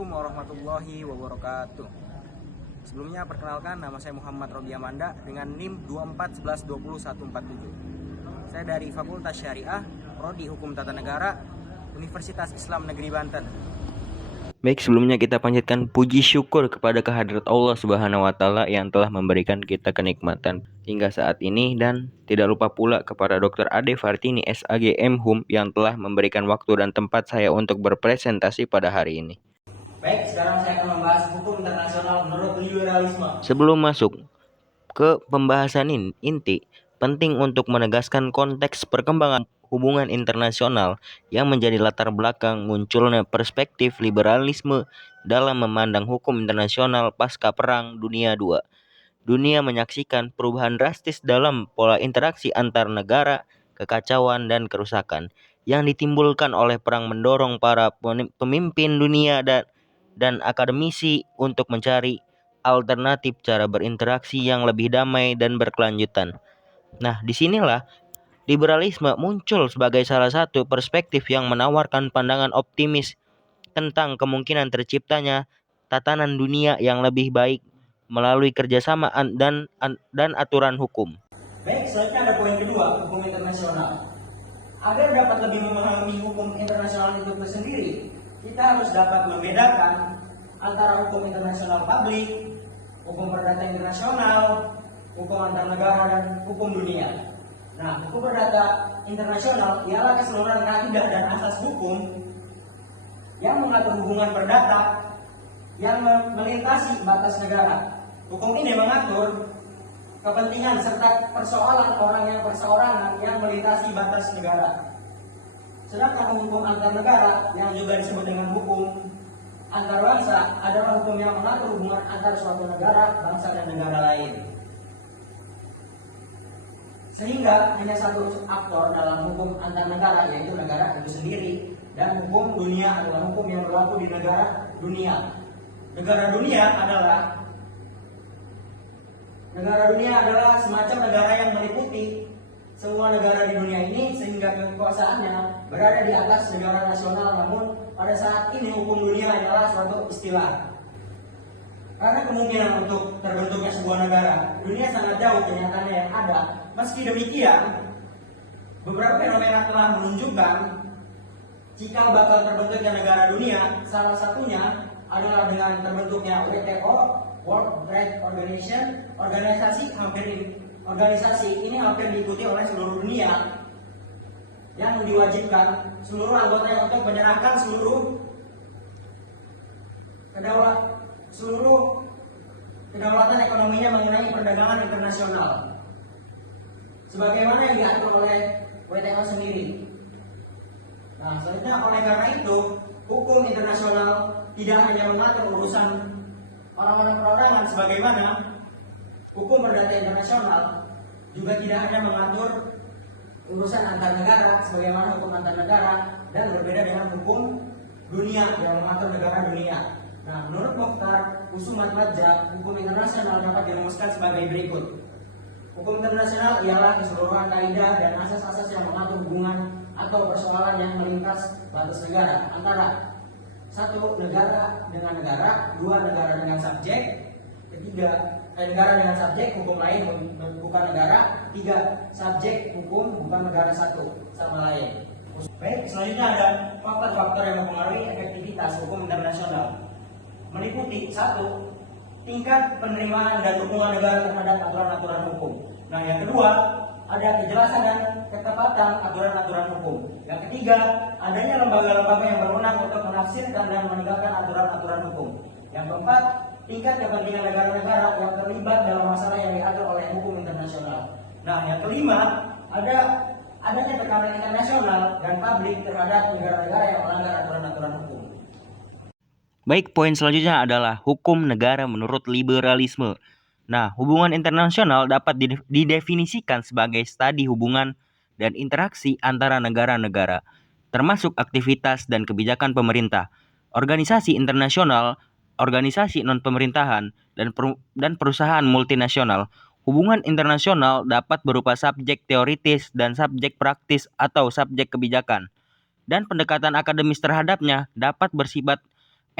Assalamualaikum warahmatullahi wabarakatuh. Sebelumnya perkenalkan, nama saya Muhammad Robi Amanda dengan NIM 2411204147. Saya dari Fakultas Syariah, Prodi Hukum Tata Negara, Universitas Islam Negeri Banten. Baik, sebelumnya kita panjatkan puji syukur kepada kehadirat Allah Subhanahu wa taala yang telah memberikan kita kenikmatan hingga saat ini, dan tidak lupa pula kepada Dr. Ade Fartini SAG M.Hum yang telah memberikan waktu dan tempat saya untuk berpresentasi pada hari ini. Baik, sekarang saya akan membahas hukum internasional menurut liberalisme. Sebelum masuk ke pembahasan inti, penting untuk menegaskan konteks perkembangan hubungan internasional yang menjadi latar belakang munculnya perspektif liberalisme dalam memandang hukum internasional pasca Perang Dunia II. Dunia menyaksikan perubahan drastis dalam pola interaksi antar negara, kekacauan dan kerusakan yang ditimbulkan oleh perang mendorong para pemimpin dunia dan akademisi untuk mencari alternatif cara berinteraksi yang lebih damai dan berkelanjutan. Nah, disinilah liberalisme muncul sebagai salah satu perspektif yang menawarkan pandangan optimis tentang kemungkinan terciptanya tatanan dunia yang lebih baik melalui kerjasama dan aturan hukum. Baik, selanjutnya ada poin kedua, hukum internasional. Agar dapat lebih memahami hukum internasional itu sendiri, kita harus dapat membedakan antara hukum internasional publik, hukum perdata internasional, hukum antar negara, dan hukum dunia. Nah, hukum perdata internasional ialah keseluruhan kaidah dan asas hukum yang mengatur hubungan perdata yang melintasi batas negara. Hukum ini mengatur kepentingan serta persoalan orang yang perseorangan yang melintasi batas negara. Sedangkan hukum antar negara yang juga disebut dengan hukum antar bangsa adalah hukum yang mengatur hubungan antar suatu negara, bangsa, dan negara lain. Sehingga hanya satu aktor dalam hukum antar negara, yaitu negara itu sendiri, dan hukum dunia adalah hukum yang berlaku di negara dunia. Negara dunia adalah semacam negara yang meliputi semua negara di dunia ini, sehingga kekuasaannya berada di atas negara nasional. Namun pada saat ini hukum dunia adalah suatu istilah. Karena kemungkinan untuk terbentuknya sebuah negara dunia sangat jauh kenyataannya yang ada. Meski demikian, beberapa fenomena telah menunjukkan jika bakal terbentuknya negara dunia. Salah satunya adalah dengan terbentuknya WTO, World Trade Organization. Organisasi ini hampir diikuti oleh seluruh dunia, yang diwajibkan seluruh anggotanya untuk menyerahkan seluruh kedaulatan ekonominya mengenai perdagangan internasional, sebagaimana yang diatur oleh WTO sendiri. Nah, selanjutnya oleh karena itu, hukum internasional tidak hanya mengatur urusan orang-orang perorangan sebagaimana hukum perdata internasional, juga tidak hanya mengatur urusan antar negara sebagaimana hukum antar negara, dan berbeda dengan hukum dunia yang mengatur negara dunia. Nah, menurut Mokhtar Husumat Wajah, hukum internasional dapat dirumuskan sebagai berikut. Hukum internasional ialah keseluruhan kaidah dan asas-asas yang mengatur hubungan atau persoalan yang melintas batas negara antara satu, negara dengan negara; dua, negara dengan subjek; ketiga, negara dengan subjek hukum lain bukan negara; tiga, subjek hukum bukan negara satu sama lain. Baik, selanjutnya ada faktor-faktor yang mempengaruhi efektivitas hukum internasional, meliputi satu, tingkat penerimaan dan dukungan negara terhadap aturan-aturan hukum. Nah, yang kedua, ada kejelasan dan ketepatan aturan-aturan hukum. Yang ketiga, adanya lembaga-lembaga yang berwenang untuk menafsirkan dan menegakkan aturan-aturan hukum. Yang keempat, tingkat kepentingan negara-negara yang terlibat dalam masalah yang diatur oleh hukum internasional. Nah, yang kelima, adanya tekanan internasional dan publik terhadap negara-negara yang melanggar aturan-aturan hukum. Baik, poin selanjutnya adalah hukum negara menurut liberalisme. Nah, hubungan internasional dapat didefinisikan sebagai studi hubungan dan interaksi antara negara-negara, termasuk aktivitas dan kebijakan pemerintah, organisasi internasional, organisasi non-pemerintahan, dan perusahaan multinasional. Hubungan internasional dapat berupa subjek teoritis dan subjek praktis atau subjek kebijakan, dan pendekatan akademis terhadapnya dapat bersifat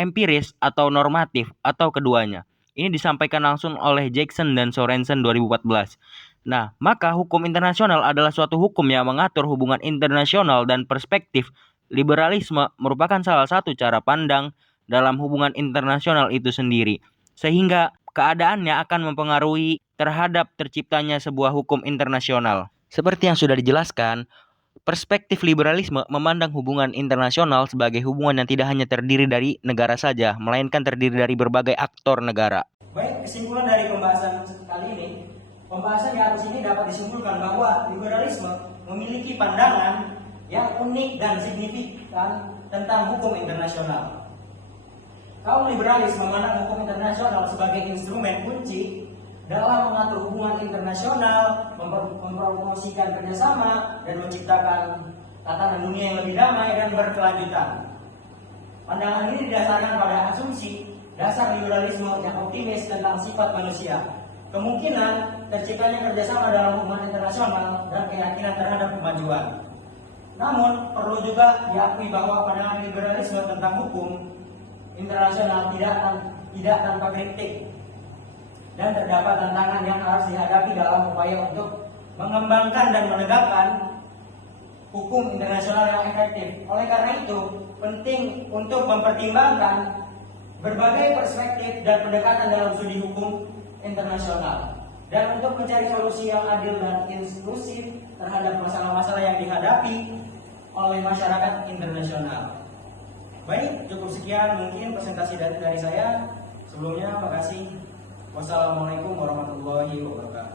empiris atau normatif atau keduanya. Ini disampaikan langsung oleh Jackson dan Sorensen 2014. Nah, maka hukum internasional adalah suatu hukum yang mengatur hubungan internasional dan perspektif liberalisme merupakan salah satu cara pandang dalam hubungan internasional itu sendiri, sehingga keadaannya akan mempengaruhi terhadap terciptanya sebuah hukum internasional. Seperti yang sudah dijelaskan, perspektif liberalisme memandang hubungan internasional sebagai hubungan yang tidak hanya terdiri dari negara saja, melainkan terdiri dari berbagai aktor negara. Baik, kesimpulan dari pembahasan kali ini, pembahasan yang harus ini dapat disimpulkan bahwa liberalisme memiliki pandangan yang unik dan signifikan tentang hukum internasional. Kaum liberalis memandang hukum internasional sebagai instrumen kunci dalam mengatur hubungan internasional, mempromosikan kerjasama, dan menciptakan tatanan dunia yang lebih damai dan berkelanjutan. Pandangan ini didasarkan pada asumsi dasar liberalisme yang optimis tentang sifat manusia, kemungkinan terciptanya kerjasama dalam hubungan internasional, dan keyakinan terhadap kemajuan. Namun, perlu juga diakui bahwa pandangan liberalisme tentang hukum internasional tidak tanpa kritik, dan terdapat tantangan yang harus dihadapi dalam upaya untuk mengembangkan dan menegakkan hukum internasional yang efektif. Oleh karena itu, penting untuk mempertimbangkan berbagai perspektif dan pendekatan dalam studi hukum internasional, dan untuk mencari solusi yang adil dan inklusif terhadap masalah-masalah yang dihadapi oleh masyarakat internasional. Baik, cukup sekian mungkin presentasi dari saya. Sebelumnya, makasih. Wassalamualaikum warahmatullahi wabarakatuh.